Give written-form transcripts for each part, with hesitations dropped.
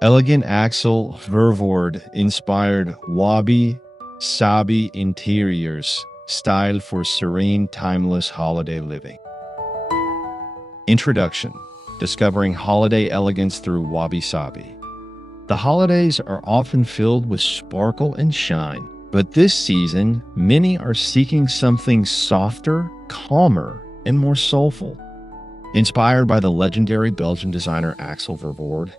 Elegant Axel Vervoordt inspired Wabi-Sabi interiors, styled for serene, timeless holiday living. Introduction: Discovering holiday elegance through Wabi-Sabi. The holidays are often filled with sparkle and shine, but this season, many are seeking something softer, calmer, and more soulful. Inspired by the legendary Belgian designer Axel Vervoordt,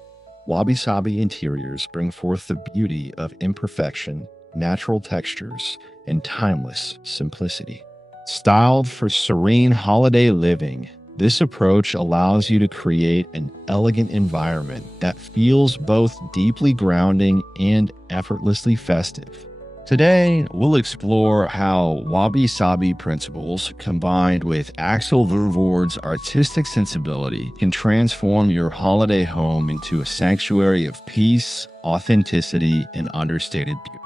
Wabi-Sabi interiors bring forth the beauty of imperfection, natural textures, and timeless simplicity. Styled for serene holiday living, this approach allows you to create an elegant environment that feels both deeply grounding and effortlessly festive. Today, we'll explore how Wabi-Sabi principles, combined with Axel Vervoordt's artistic sensibility, can transform your holiday home into a sanctuary of peace, authenticity, and understated beauty.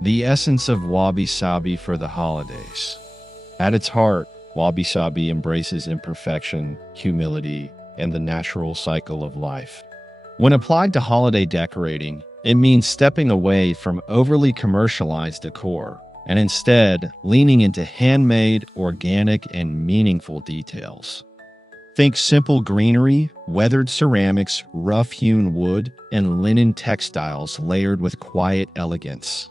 The essence of Wabi-Sabi for the holidays. At its heart, Wabi-Sabi embraces imperfection, humility, and the natural cycle of life. When applied to holiday decorating, it means stepping away from overly commercialized decor and instead leaning into handmade, organic, and meaningful details. Think simple greenery, weathered ceramics, rough-hewn wood, and linen textiles layered with quiet elegance.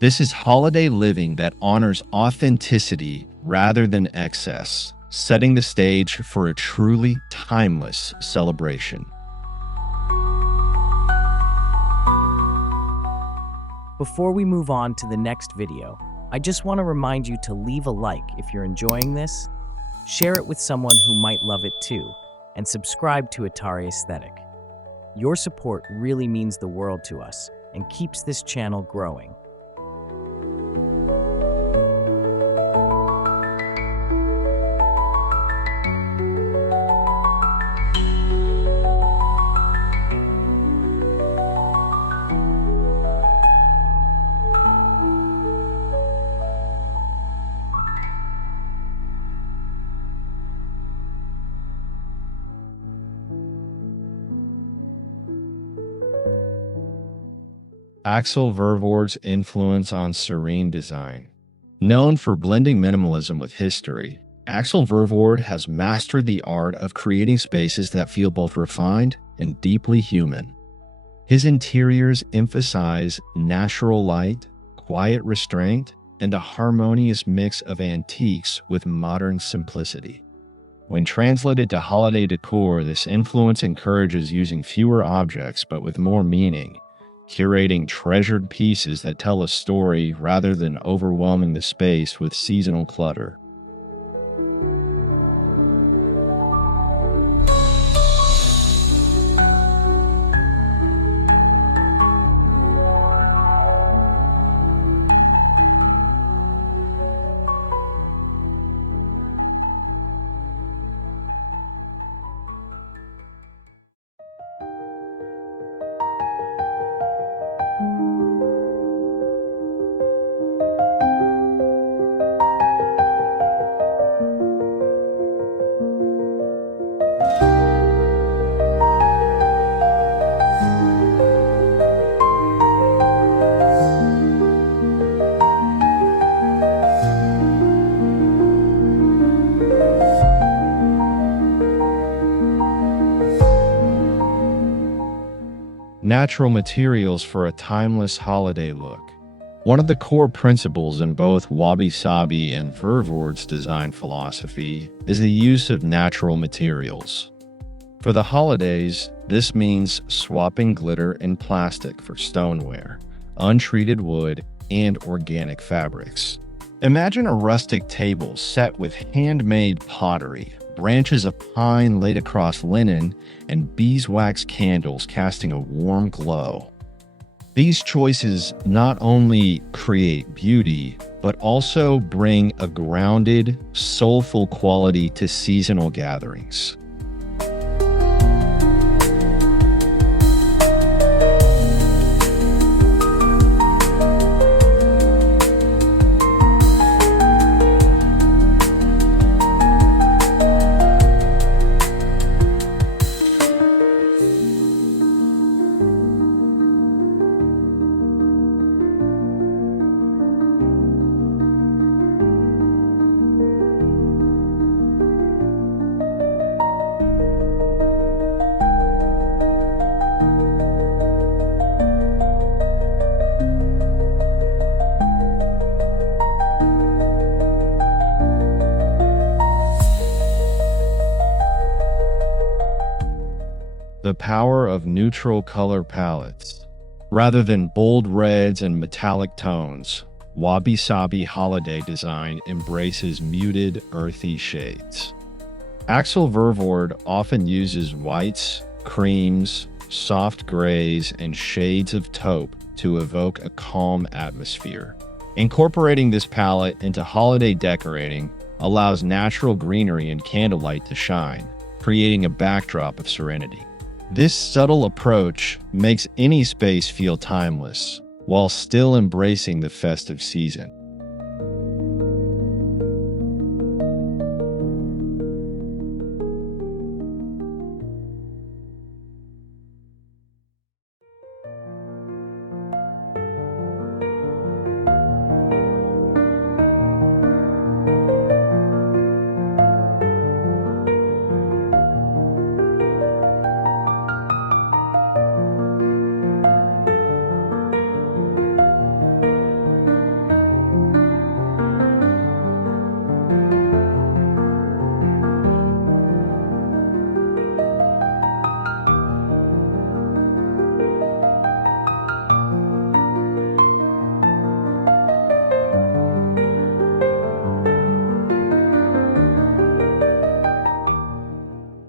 This is holiday living that honors authenticity rather than excess, setting the stage for a truly timeless celebration. Before we move on to the next video, I just want to remind you to leave a like if you're enjoying this, share it with someone who might love it too, and subscribe to Atari Aesthetic. Your support really means the world to us and keeps this channel growing. Axel Vervoordt's influence on Serene design. Known for blending minimalism with history, Axel Vervoordt has mastered the art of creating spaces that feel both refined and deeply human. His interiors emphasize natural light, quiet restraint, and a harmonious mix of antiques with modern simplicity. When translated to holiday decor, this influence encourages using fewer objects but with more meaning, curating treasured pieces that tell a story rather than overwhelming the space with seasonal clutter. Natural materials for a timeless holiday look. One of the core principles in both Wabi-Sabi and Vervoordt's design philosophy is the use of natural materials. For the holidays, this means swapping glitter and plastic for stoneware, untreated wood, and organic fabrics. Imagine a rustic table set with handmade pottery, branches of pine laid across linen, and beeswax candles casting a warm glow. These choices not only create beauty, but also bring a grounded, soulful quality to seasonal gatherings. The power of neutral color palettes. Rather than bold reds and metallic tones, Wabi-Sabi holiday design embraces muted, earthy shades. Axel Vervoordt often uses whites, creams, soft grays, and shades of taupe to evoke a calm atmosphere. Incorporating this palette into holiday decorating allows natural greenery and candlelight to shine, creating a backdrop of serenity. This subtle approach makes any space feel timeless, while still embracing the festive season.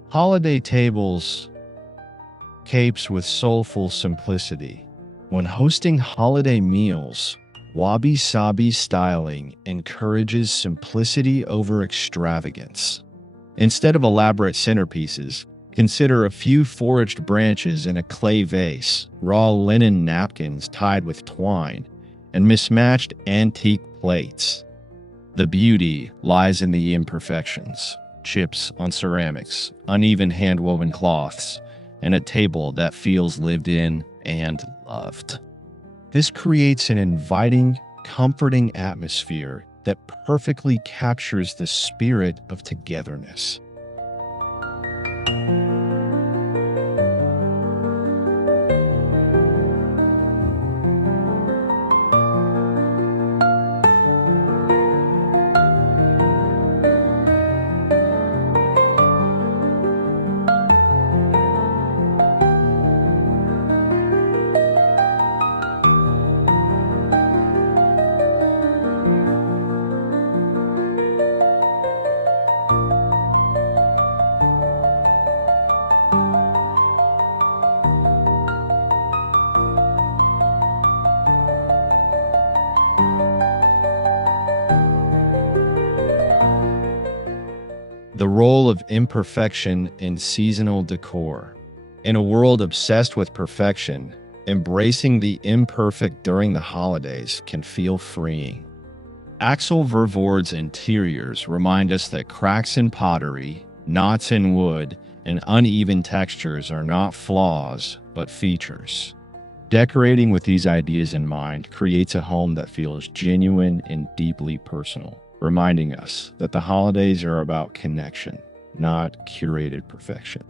Holiday tables capes with soulful simplicity. When hosting holiday meals, Wabi-Sabi styling encourages simplicity over extravagance. Instead of elaborate centerpieces, consider a few foraged branches in a clay vase, raw linen napkins tied with twine, and mismatched antique plates. The beauty lies in the imperfections. Chips on ceramics, uneven hand-woven cloths, and a table that feels lived in and loved. This creates an inviting, comforting atmosphere that perfectly captures the spirit of togetherness. The role of imperfection in seasonal decor. In a world obsessed with perfection, embracing the imperfect during the holidays can feel freeing. Axel Vervoordt's interiors remind us that cracks in pottery, knots in wood, and uneven textures are not flaws, but features. Decorating with these ideas in mind creates a home that feels genuine and deeply personal, reminding us that the holidays are about connection, not curated perfection.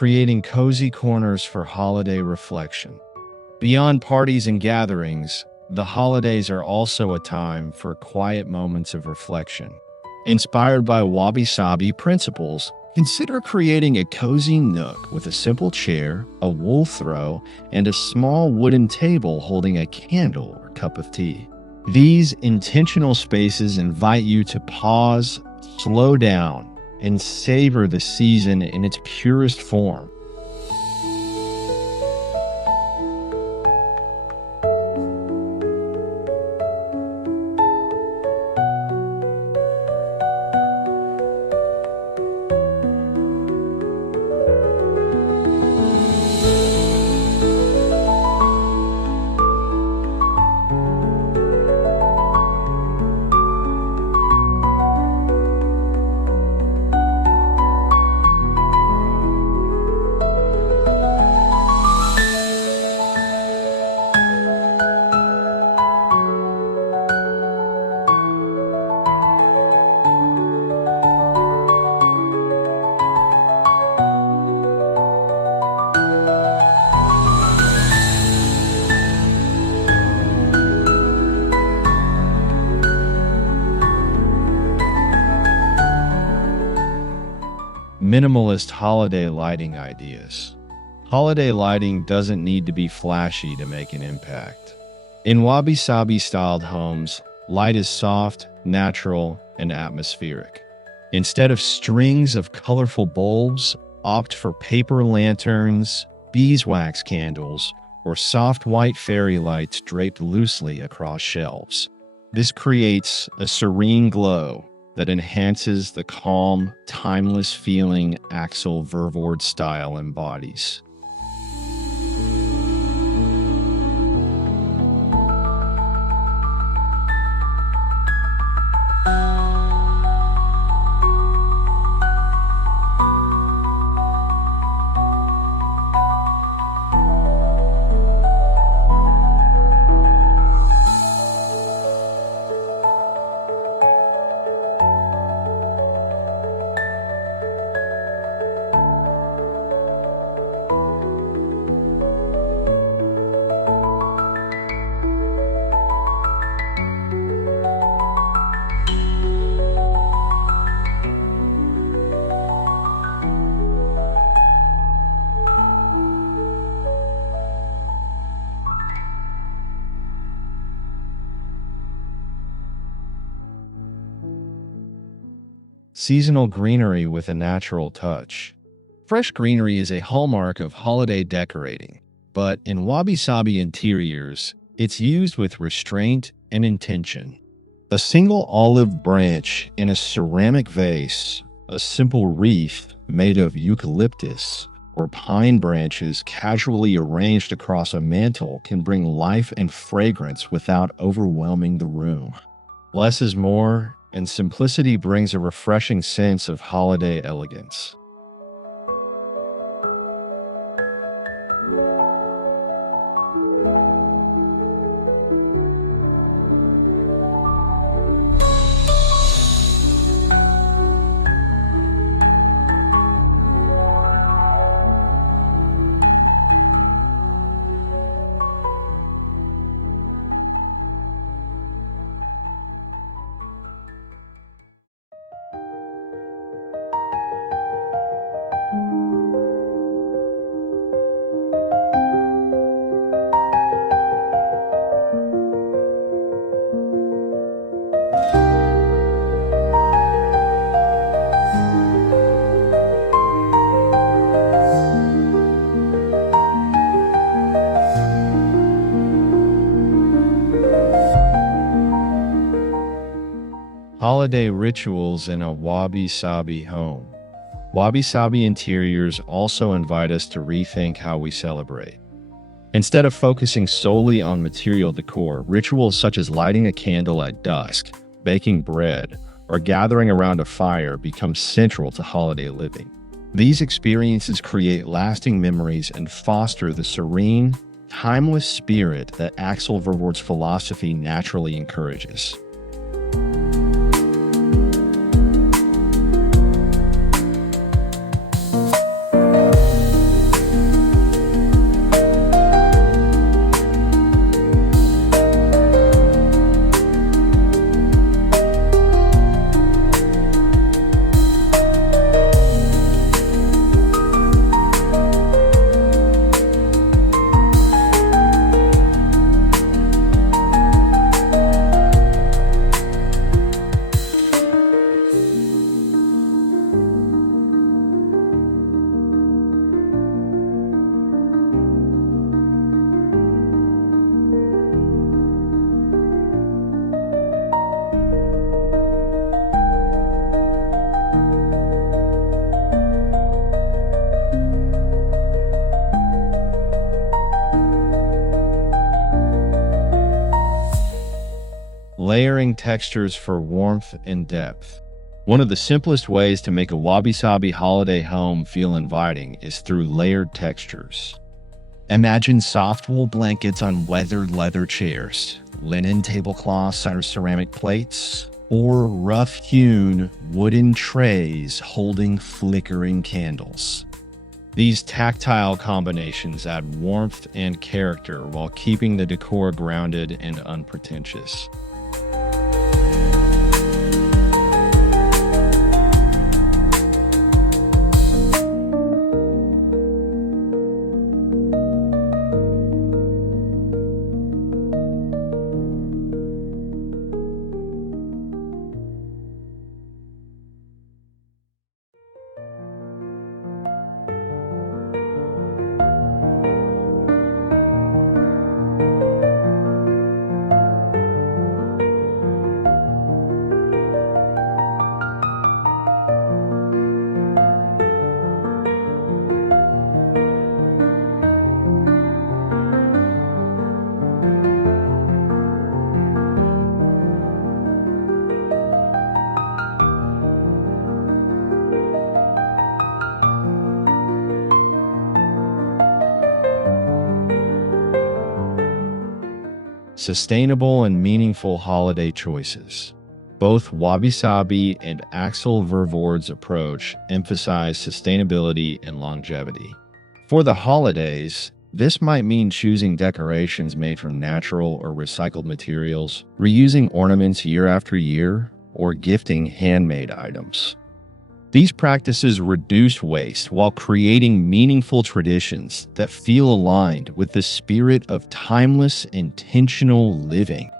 creating cozy corners for holiday reflection. Beyond parties and gatherings, the holidays are also a time for quiet moments of reflection. Inspired by Wabi-Sabi principles, consider creating a cozy nook with a simple chair, a wool throw, and a small wooden table holding a candle or cup of tea. These intentional spaces invite you to pause, slow down, and savor the season in its purest form. Minimalist holiday lighting ideas. Holiday lighting doesn't need to be flashy to make an impact. In Wabi-Sabi styled homes, light is soft, natural, and atmospheric. Instead of strings of colorful bulbs, opt for paper lanterns, beeswax candles, or soft white fairy lights draped loosely across shelves. This creates a serene glow that enhances the calm, timeless feeling Axel Vervoordt style embodies. Seasonal greenery with a natural touch. Fresh greenery is a hallmark of holiday decorating, but in Wabi-Sabi interiors, it's used with restraint and intention. A single olive branch in a ceramic vase, a simple wreath made of eucalyptus, or pine branches casually arranged across a mantle can bring life and fragrance without overwhelming the room. Less is more, and simplicity brings a refreshing sense of holiday elegance. Holiday rituals in a Wabi-Sabi home. Wabi-Sabi interiors also invite us to rethink how we celebrate. Instead of focusing solely on material decor, rituals such as lighting a candle at dusk, baking bread, or gathering around a fire become central to holiday living. These experiences create lasting memories and foster the serene, timeless spirit that Axel Vervoordt's philosophy naturally encourages. layering textures for warmth and depth. One of the simplest ways to make a Wabi-Sabi holiday home feel inviting is through layered textures. Imagine soft wool blankets on weathered leather chairs, linen tablecloths on ceramic plates, or rough-hewn wooden trays holding flickering candles. These tactile combinations add warmth and character while keeping the decor grounded and unpretentious. Sustainable and meaningful holiday choices. Both Wabi-Sabi and Axel Vervoordt's approach emphasize sustainability and longevity. For the holidays, this might mean choosing decorations made from natural or recycled materials, reusing ornaments year after year, or gifting handmade items. These practices reduce waste while creating meaningful traditions that feel aligned with the spirit of timeless, intentional living.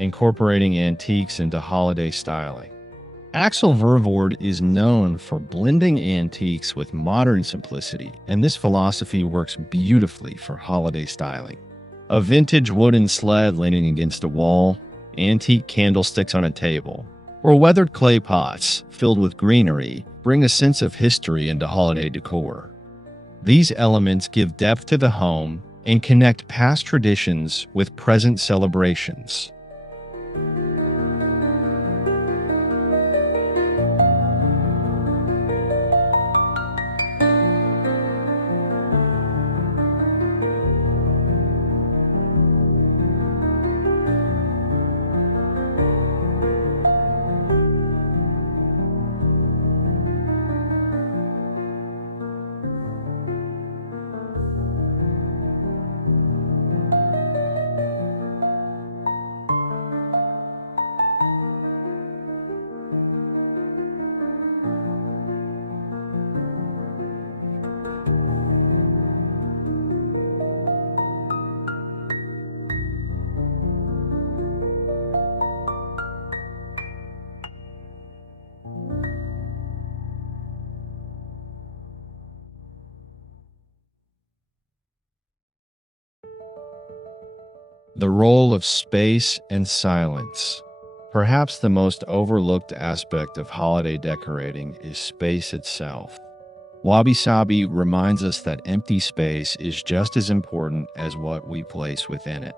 Incorporating antiques into holiday styling. Axel Vervoordt is known for blending antiques with modern simplicity, and this philosophy works beautifully for holiday styling. A vintage wooden sled leaning against a wall, antique candlesticks on a table, or weathered clay pots filled with greenery bring a sense of history into holiday decor. These elements give depth to the home and connect past traditions with present celebrations. The role of space and silence. Perhaps the most overlooked aspect of holiday decorating is space itself. Wabi-Sabi reminds us that empty space is just as important as what we place within it.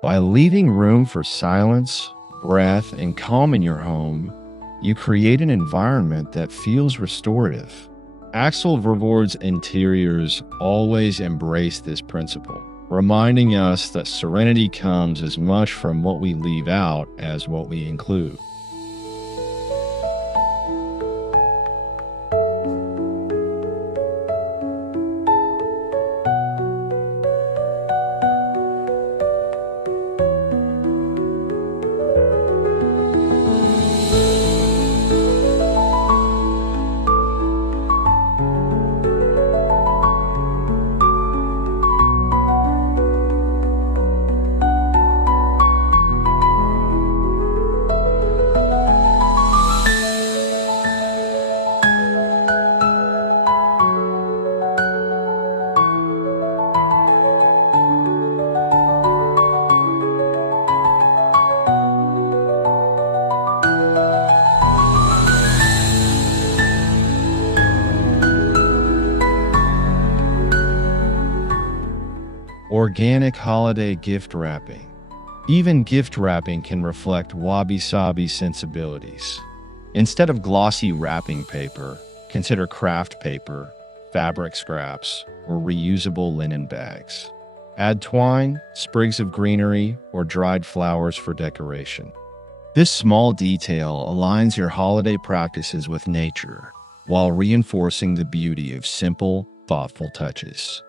By leaving room for silence, breath, and calm in your home, you create an environment that feels restorative. Axel Vervoordt's interiors always embrace this principle, reminding us that serenity comes as much from what we leave out as what we include. Organic holiday gift wrapping. Even gift wrapping can reflect Wabi-Sabi sensibilities. Instead of glossy wrapping paper, consider craft paper, fabric scraps, or reusable linen bags. Add twine, sprigs of greenery, or dried flowers for decoration. This small detail aligns your holiday practices with nature while reinforcing the beauty of simple, thoughtful touches.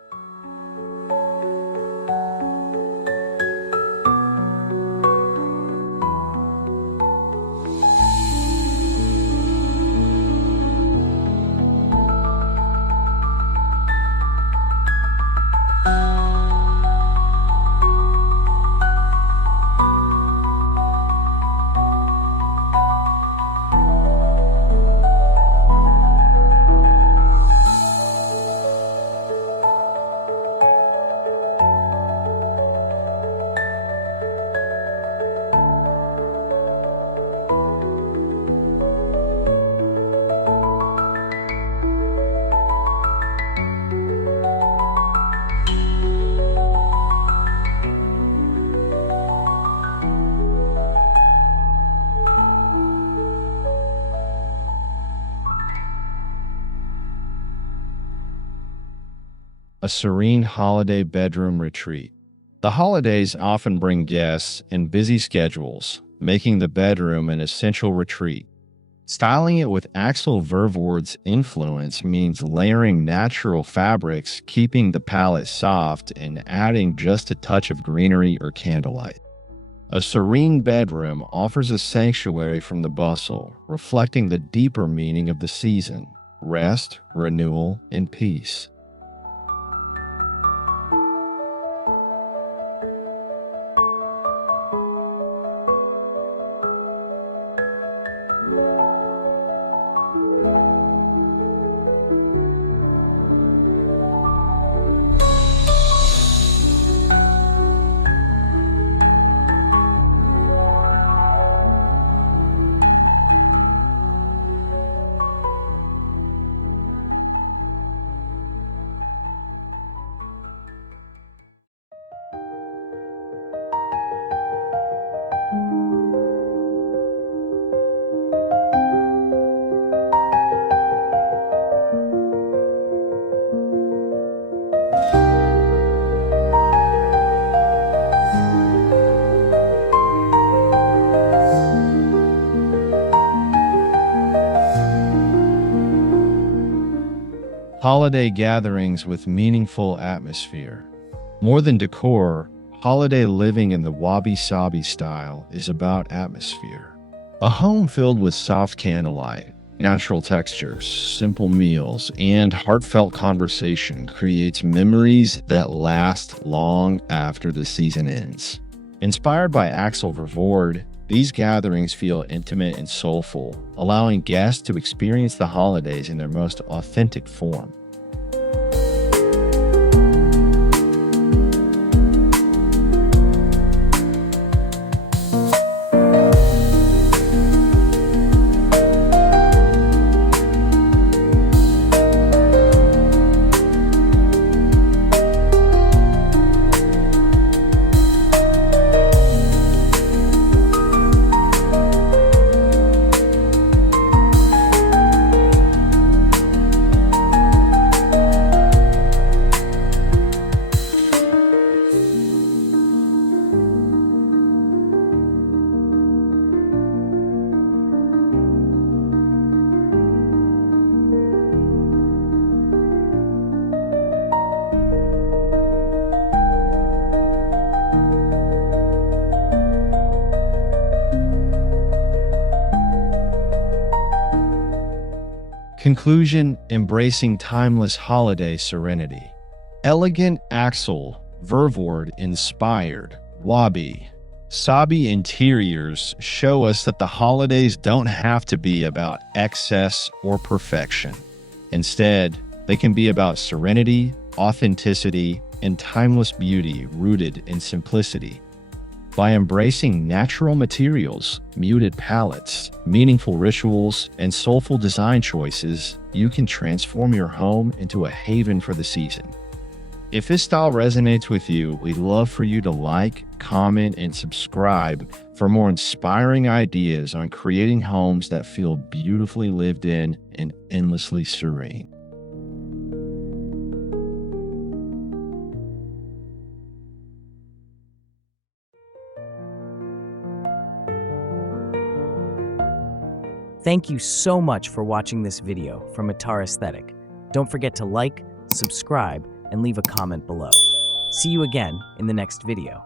A serene holiday bedroom retreat. The holidays often bring guests and busy schedules, making the bedroom an essential retreat. Styling it with Axel Vervoordt's influence means layering natural fabrics, keeping the palette soft, and adding just a touch of greenery or candlelight. A serene bedroom offers a sanctuary from the bustle, reflecting the deeper meaning of the season: rest, renewal, and peace. Holiday gatherings with meaningful atmosphere. More than decor, holiday living in the Wabi-Sabi style is about atmosphere. A home filled with soft candlelight, natural textures, simple meals, and heartfelt conversation creates memories that last long after the season ends. Inspired by Axel Vervoordt, these gatherings feel intimate and soulful, allowing guests to experience the holidays in their most authentic form. Conclusion: embracing timeless holiday serenity. Elegant Axel Vervoordt inspired Wabi-Sabi interiors show us that the holidays don't have to be about excess or perfection. Instead, they can be about serenity, authenticity, and timeless beauty rooted in simplicity. By embracing natural materials, muted palettes, meaningful rituals, and soulful design choices, you can transform your home into a haven for the season. If this style resonates with you, we'd love for you to like, comment, and subscribe for more inspiring ideas on creating homes that feel beautifully lived in and endlessly serene. Thank you so much for watching this video from Atar Aesthetic. Don't forget to like, subscribe, and leave a comment below. See you again in the next video.